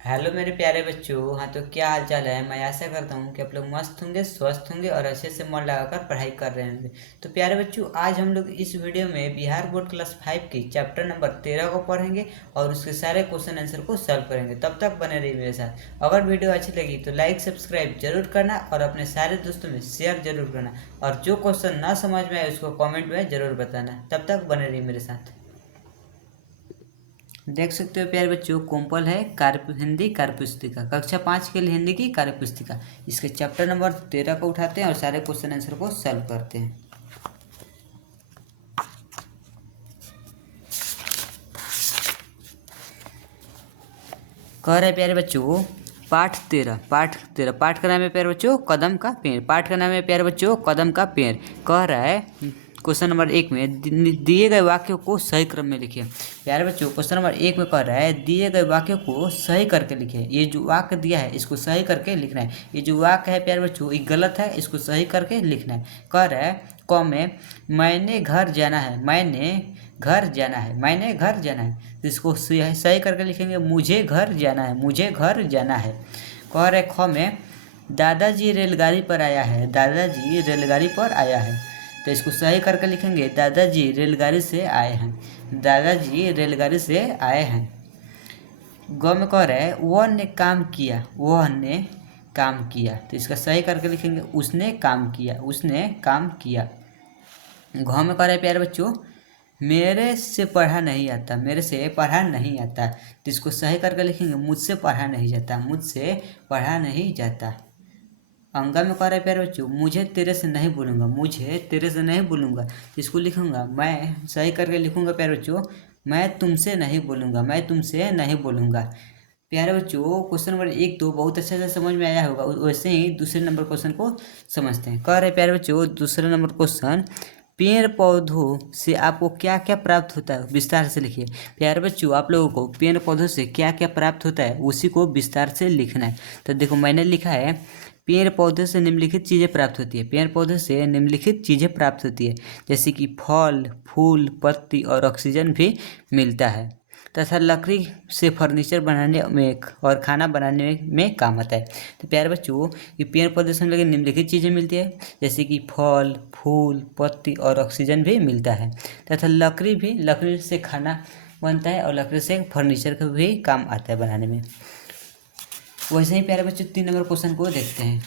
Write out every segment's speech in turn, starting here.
Hello मेरे प्यारे बच्चों। हाँ, तो क्या हाल चाल है। मैं आशा करता हूँ कि आप लोग मस्त होंगे, स्वस्थ होंगे और अच्छे से मन लगाकर पढ़ाई कर रहे होंगे। तो प्यारे बच्चों, आज हम लोग इस वीडियो में बिहार बोर्ड क्लास 5 की चैप्टर नंबर 13 को पढ़ेंगे और उसके सारे क्वेश्चन आंसर को सॉल्व करेंगे। तब तक बने रहिए मेरे साथ। अगर वीडियो अच्छी लगी तो लाइक सब्सक्राइब जरूर करना और अपने सारे दोस्तों में शेयर जरूर करना। और जो क्वेश्चन ना समझ में आए उसको कॉमेंट में जरूर बताना। तब तक बने रहिए मेरे साथ। देख सकते हो प्यारे बच्चों, कोम्पल है हिंदी कार्य पुस्तिका, कक्षा 5 के लिए हिंदी की कार्य पुस्तिका। इसके चैप्टर नंबर 13 को उठाते हैं और सारे क्वेश्चन आंसर को सॉल्व करते हैं। कह रहे प्यारे बच्चों, पाठ का नाम है प्यारे बच्चों कदम का पेड़। पाठ का नाम है प्यारे बच्चों कदम का पेड़। कह रहा है क्वेश्चन नंबर 1 में दिए गए वाक्यों को सही क्रम में लिखिए। प्यारे बच्चों, क्वेश्चन नंबर 1 में कह रहा है दिए गए वाक्यों को सही करके लिखिए। ये जो वाक्य दिया है इसको सही करके लिखना है। ये जो वाक्य है प्यारे बच्चों ये गलत है, इसको सही करके लिखना है। कह रहा है क में मैंने घर जाना है, मैंने घर जाना है, मैंने घर जाना है। तो इसको सही करके लिखेंगे मुझे घर जाना है, मुझे घर जाना है। कह रहे ख में दादाजी रेलगाड़ी पर आया है, दादाजी रेलगाड़ी पर आया है। तो इसको सही करके लिखेंगे दादाजी रेलगाड़ी से आए हैं, दादाजी रेलगाड़ी से आए हैं। ग में कह रहे हैं वह ने काम किया, वह ने काम किया। तो इसका सही करके लिखेंगे उसने काम किया, उसने काम किया। घ में कह रहे हैं प्यारे बच्चों मेरे से पढ़ा नहीं आता, मेरे से पढ़ा नहीं आता। तो इसको सही करके लिखेंगे मुझसे पढ़ा नहीं जाता, मुझसे पढ़ा नहीं जाता। अंगा में कह रहा है प्यारे बच्चों मुझे तेरे से नहीं बोलूँगा, मुझे तेरे से नहीं बोलूँगा। तो इसको लिखूँगा मैं सही करके लिखूँगा प्यारे बच्चों मैं तुमसे नहीं बोलूँगा, मैं तुमसे नहीं बोलूँगा। प्यारे बच्चों क्वेश्चन नंबर 1 2 बहुत अच्छे से समझ में आया होगा। वैसे ही दूसरे नंबर क्वेश्चन को समझते हैं। कह रहे प्यारे बच्चों दूसरा नंबर क्वेश्चन पेड़ पौधों से आपको क्या क्या प्राप्त होता है विस्तार से लिखिए। प्यारे बच्चों आप लोगों को पेड़ पौधों से क्या क्या प्राप्त होता है उसी को विस्तार से लिखना है। तो देखो मैंने लिखा है पेड़ पौधे से निम्नलिखित चीज़ें प्राप्त होती है। पेड़ पौधे से निम्नलिखित चीज़ें प्राप्त होती है जैसे कि फल, फूल, पत्ती और ऑक्सीजन भी मिलता है तथा लकड़ी से फर्नीचर बनाने में और खाना बनाने में काम आता है। तो प्यारे बच्चों ये पेड़ पौधे से लगे निम्नलिखित चीज़ें मिलती है जैसे कि फल, फूल, पत्ती और ऑक्सीजन भी मिलता है तथा लकड़ी से खाना बनता है और लकड़ी से फर्नीचर का भी काम आता है बनाने में। वैसे ही प्यारे बच्चों 3 नंबर क्वेश्चन को देखते हैं।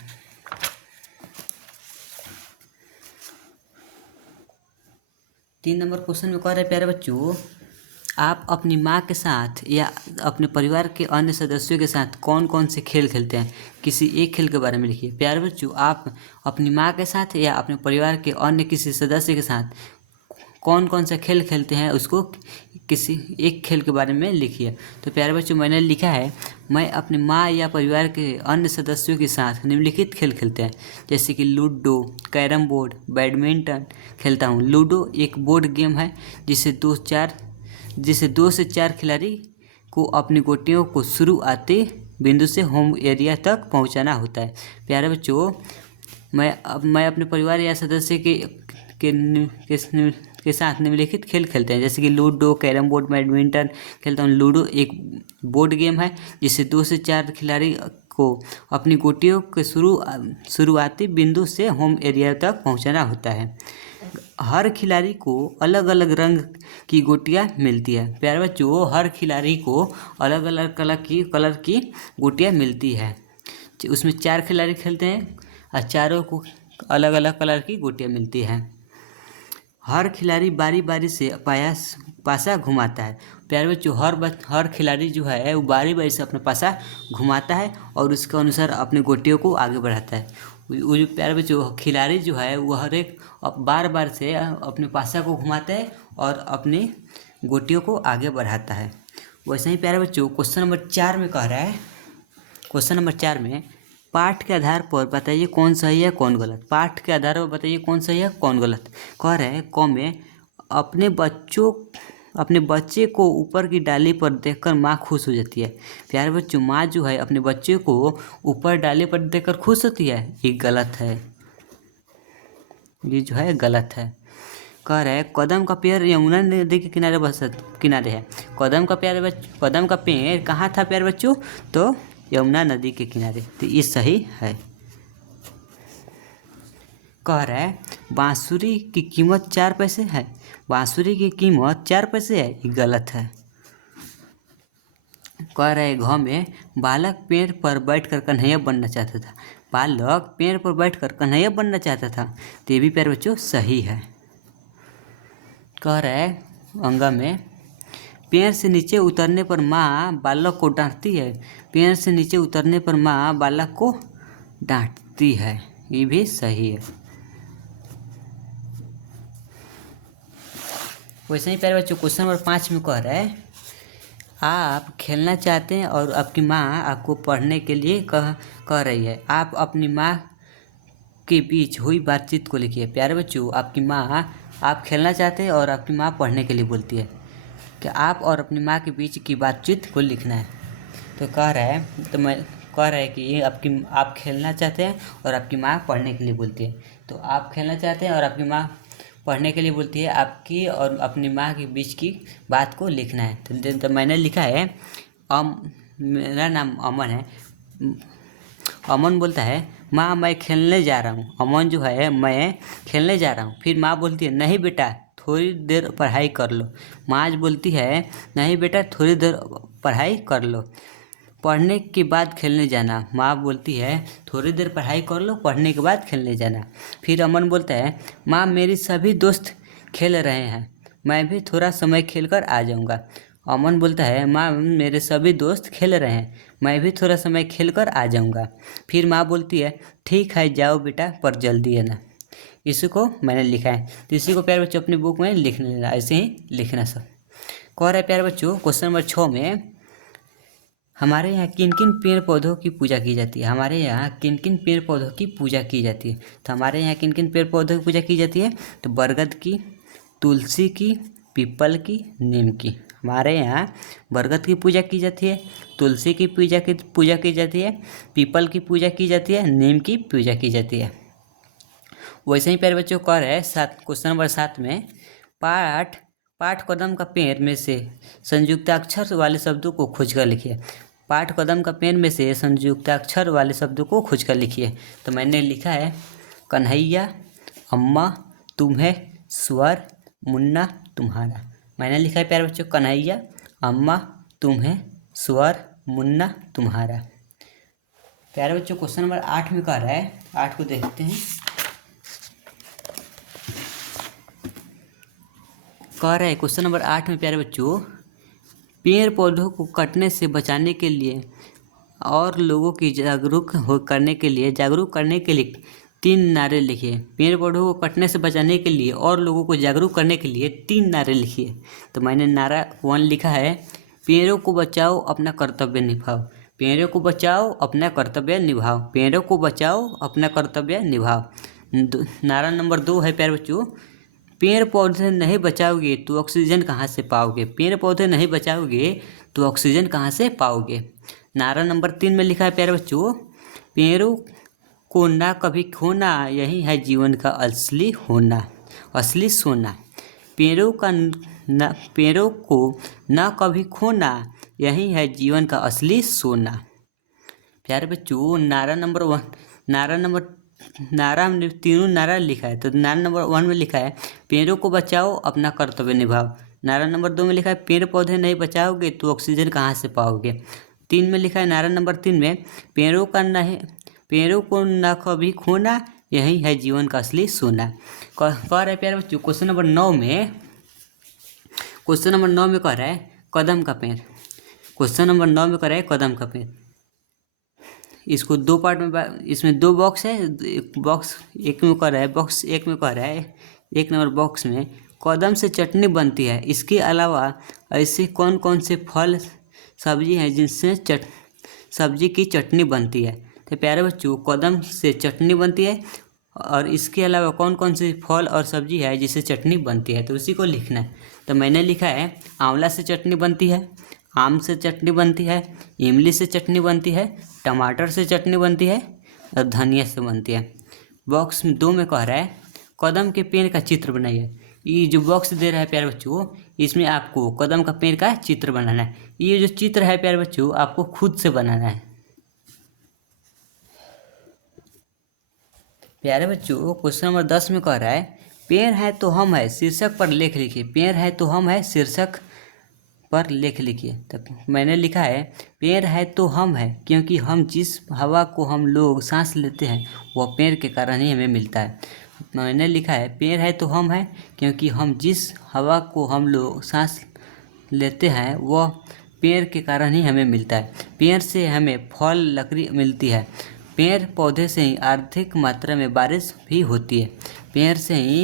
3 नंबर क्वेश्चन में कह रहे हैं प्यारे बच्चों आप अपनी माँ के साथ या अपने परिवार के अन्य सदस्यों के साथ कौन कौन से खेल खेलते हैं, किसी एक खेल के बारे में लिखिए। प्यारे बच्चों आप अपनी माँ के साथ या अपने परिवार के अन्य किसी सदस्य के साथ कौन कौन सा खेल खेलते हैं उसको किसी एक खेल के बारे में लिखिए। तो प्यारे बच्चों मैंने लिखा है मैं अपनी माँ या परिवार के अन्य सदस्यों के साथ निम्नलिखित खेल खेलते हैं जैसे कि लूडो, कैरम बोर्ड, बैडमिंटन खेलता हूँ। लूडो एक बोर्ड गेम है जिसे 2 से 4 खिलाड़ी को अपनी गोटियों को शुरुआती बिंदु से होम एरिया तक पहुंचाना होता है। प्यारे बच्चों मैं अपने परिवार या सदस्य के साथ निम्नलिखित खेल खेलते हैं जैसे कि लूडो, कैरम बोर्ड, बैडमिंटन खेलता हूँ। लूडो एक बोर्ड गेम है जिससे 2 से 4 खिलाड़ी को अपनी गोटियों के शुरुआती बिंदु से होम एरिया तक पहुंचाना होता है। हर खिलाड़ी को अलग अलग रंग की गोटियां मिलती है। प्यारे बच्चों हर खिलाड़ी को अलग अलग कलर की गोटियां मिलती है। उसमें 4 खिलाड़ी खेलते हैं और चारों को अलग अलग कलर की गोटियां मिलती हैं। हर खिलाड़ी बारी बारी से पासा घुमाता है। प्यारे बच्चों हर खिलाड़ी जो है वो बारी बारी से अपना पासा घुमाता है और उसके अनुसार अपने गोटियों को आगे बढ़ाता है। वो जो प्यारे बच्चों खिलाड़ी जो है वो हर एक बार बार से अपने पासा को घुमाता है और अपनी गोटियों को आगे बढ़ाता है। वैसे ही प्यारे बच्चों क्वेश्चन नंबर 4 में कह रहा है, क्वेश्चन नंबर 4 में पाठ के आधार पर बताइए कौन सही है कौन गलत। पाठ के आधार पर बताइए कौन सही है कौन गलत। कह रहे हैं क में अपने बच्चे को ऊपर की डाली पर देखकर माँ खुश हो जाती है। प्यारे बच्चों माँ जो है अपने बच्चे को ऊपर डाली पर देखकर खुश होती है, ये गलत है, ये जो है गलत है। कह रहा है कदम का पेड़ यमुना नदी के किनारे है। कदम का पेड़ कहाँ था प्यारे बच्चों? तो यमुना नदी के किनारे। तो ये सही है। कह रहा है बांसुरी की कीमत 4 पैसे है। बांसुरी की कीमत 4 पैसे है, ये गलत है। कह रहे घ में बालक पेड़ पर बैठकर कन्हैया बनना चाहता था। बालक पेड़ पर बैठकर कन्हैया बनना चाहता था, तो ये भी प्यारे बच्चों सही है। कह रहा है अंगा में पेड़ से नीचे उतरने पर माँ बालक को डांटती है। पेड़ से नीचे उतरने पर माँ बालक को डांटती है, ये भी सही है। वैसे ही प्यारे बच्चों क्वेश्चन नंबर 5 में कह रहा है आप खेलना चाहते हैं और आपकी माँ आपको पढ़ने के लिए कह रही है। आप अपनी माँ के बीच हुई बातचीत को लिखिए। प्यारे बच्चों आपकी माँ, आप खेलना चाहते हैं और आपकी माँ पढ़ने के लिए बोलती है कि आप और अपनी माँ के बीच की बातचीत को लिखना है। तो कह रहा है कि आप खेलना चाहते हैं और आपकी माँ पढ़ने के लिए बोलती है। तो आप खेलना चाहते हैं और आपकी माँ पढ़ने के लिए बोलती है, आपकी और अपनी माँ के बीच की बात को लिखना है। तो मैंने लिखा है मेरा नाम अमन है। अमन बोलता है माँ मैं खेलने जा रहा हूँ। अमन जो है मैं खेलने जा रहा हूँ। फिर माँ बोलती है नहीं बेटा थोड़ी देर पढ़ाई कर लो। माँ बोलती है नहीं बेटा थोड़ी देर पढ़ाई कर लो, पढ़ने के बाद खेलने जाना। माँ बोलती है थोड़ी देर पढ़ाई कर लो, पढ़ने के बाद खेलने जाना। फिर अमन बोलता है माँ मेरी सभी दोस्त खेल रहे हैं, मैं भी थोड़ा समय खेल कर आ जाऊँगा। अमन बोलता है माँ मेरे सभी दोस्त खेल रहे हैं, मैं भी थोड़ा समय खेल कर आ जाऊँगा। फिर माँ बोलती है ठीक है जाओ बेटा पर जल्दी है ना। इसी को मैंने लिखा है। तो इसी को प्यारे बच्चों अपनी बुक में लिख लेना, ऐसे ही लिखना सब। कह रहा है प्यारे बच्चों क्वेश्चन नंबर 6 में हमारे यहाँ किन किन पेड़ पौधों की पूजा की जाती है। हमारे यहाँ किन किन पेड़ पौधों की पूजा की जाती है। तो हमारे यहाँ किन किन पेड़ पौधों की पूजा की जाती है? तो बरगद की, तुलसी की, पीपल की, नीम की। हमारे यहाँ बरगद की पूजा की जाती है, तुलसी की पूजा की जाती है, पीपल की पूजा की जाती है, नीम की पूजा की जाती है। वैसे ही प्यारे बच्चों कह रहे हैं क्वेश्चन नंबर 7 में पाठ कदम का पेड़ में से संयुक्ताक्षर वाले शब्दों को खोजकर लिखिए। पाठ कदम का पेड़ में से संयुक्ताक्षर वाले शब्दों को खोजकर लिखिए। तो मैंने लिखा है कन्हैया, अम्मा, तुम्हें, स्वर, मुन्ना, तुम्हारा। मैंने लिखा है प्यारे बच्चों कन्हैया, अम्मा, तुम्हें, स्वर, मुन्ना, तुम्हारा। प्यारे बच्चों क्वेश्चन नंबर 8 में कह रहा है, 8 को देखते हैं। कह रहा है क्वेश्चन नंबर 8 में प्यारे बच्चों पेड़ पौधों को कटने से बचाने के लिए और लोगों की जागरूक करने के लिए 3 नारे लिखिए। पेड़ पौधों को कटने से बचाने के लिए और लोगों को जागरूक करने के लिए 3 नारे लिखिए। तो मैंने नारा 1 लिखा है पेड़ों को बचाओ अपना कर्तव्य निभाओ। पेड़ों को बचाओ अपना कर्तव्य निभाओ। पेड़ों को बचाओ अपना कर्तव्य निभाओ। नारा नंबर 2 है प्यारे बच्चों पेड़ पौधे नहीं बचाओगे तो ऑक्सीजन कहाँ से पाओगे। पेड़ पौधे नहीं बचाओगे तो ऑक्सीजन कहाँ से पाओगे। नारा नंबर 3 में लिखा है प्यारे बच्चों पेड़ों को ना कभी खोना, यही है जीवन का असली होना, असली सोना। पेड़ों को ना कभी खोना, यही है जीवन का असली सोना। प्यारे बच्चों नारा हमने तीनों नारा लिखा है। तो नारा नंबर 1 में लिखा है पेड़ों को बचाओ अपना कर्तव्य निभाओ। नारा नंबर 2 में लिखा है पेड़ पौधे नहीं बचाओगे तो ऑक्सीजन कहाँ से पाओगे। 3 में लिखा है नारा नंबर 3 में पेड़ों को न कभी खोना, यही है जीवन का असली सोना। कह रहा है प्यारे बच्चों क्वेश्चन नंबर 9 में कह रहा है कदम का पेड़। क्वेश्चन नंबर 9 में कह रहा है कदम का पेड़। इसको 2 पार्ट में, इसमें 2 बॉक्स है। एक में कह रहा है 1 नंबर बॉक्स में कदम से चटनी बनती है, इसके अलावा ऐसे कौन कौन से फल सब्जी हैं जिनसे सब्जी की चटनी बनती है। तो प्यारे बच्चों कदम से चटनी बनती है और इसके अलावा कौन कौन से फल और सब्जी है जिससे चटनी बनती है, तो उसी को लिखना है। तो मैंने लिखा है आंवला से चटनी बनती है, आम से चटनी बनती है, इमली से चटनी बनती है, टमाटर से चटनी बनती है और धनिया से बनती है। बॉक्स 2 में कह रहा है कदम के पेड़ का चित्र बनाइए। ये जो बॉक्स दे रहा है प्यारे बच्चों, इसमें आपको कदम का पेड़ का चित्र बनाना है। ये जो चित्र है प्यारे बच्चों आपको खुद से बनाना है। प्यारे बच्चों क्वेश्चन नंबर 10 में कह रहा है पेड़ है तो हम है शीर्षक पर लेख लिखिए। पेड़ है तो हम है शीर्षक पर लेख लिखिए। तब मैंने लिखा है पेड़ है तो हम है क्योंकि हम जिस हवा को हम लोग सांस लेते हैं वह पेड़ के कारण ही हमें मिलता है। मैंने लिखा है पेड़ है तो हम है क्योंकि हम जिस हवा को हम लोग सांस लेते हैं वह पेड़ के कारण ही हमें मिलता है। पेड़ से हमें फल लकड़ी मिलती है। पेड़ पौधे से ही अधिक मात्रा में बारिश भी होती है। पेड़ से ही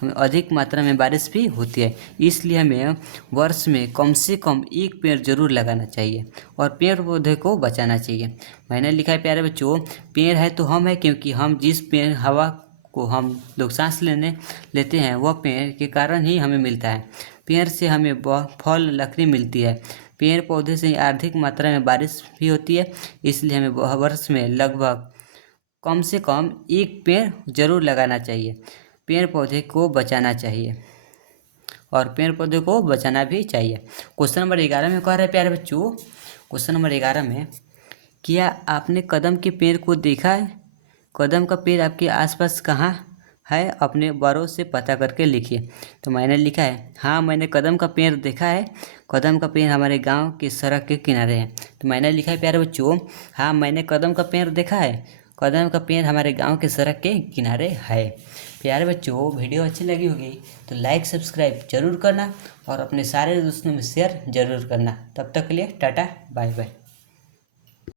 हमें अधिक मात्रा में बारिश भी होती है। इसलिए हमें वर्ष में कम से कम एक पेड़ जरूर लगाना चाहिए और पेड़ पौधे को बचाना चाहिए। मैंने लिखा है प्यारे बच्चों पेड़ है तो हम है क्योंकि हम जिस पेड़ हवा को हम लोग सांस लेते हैं वह पेड़ के कारण ही हमें मिलता है। पेड़ से हमें फल लकड़ी मिलती है। पेड़ पौधे से अधिक मात्रा में बारिश भी होती है। इसलिए हमें वर्ष में लगभग कम से कम एक पेड़ जरूर लगाना चाहिए। पेड़ पौधे को बचाना चाहिए और पेड़ पौधे को बचाना भी चाहिए। क्वेश्चन नंबर 11 में कह रहे हैं प्यारे बच्चों, क्वेश्चन नंबर 11 में क्या आपने कदम के पेड़ को देखा है? कदम का पेड़ आपके आसपास कहाँ है? अपने बड़ों से पता करके लिखिए। तो मैंने लिखा है हाँ मैंने कदम का पेड़ देखा है। कदम का पेड़ हमारे गांव के सड़क के किनारे है। तो मैंने लिखा है प्यारे बच्चों हाँ मैंने कदम का पेड़ देखा है। कदम का पेड़ हमारे गांव के सड़क के किनारे है। प्यारे बच्चों वीडियो अच्छी लगी होगी तो लाइक सब्सक्राइब जरूर करना और अपने सारे दोस्तों में शेयर जरूर करना। तब तक के लिए टाटा बाय बाय।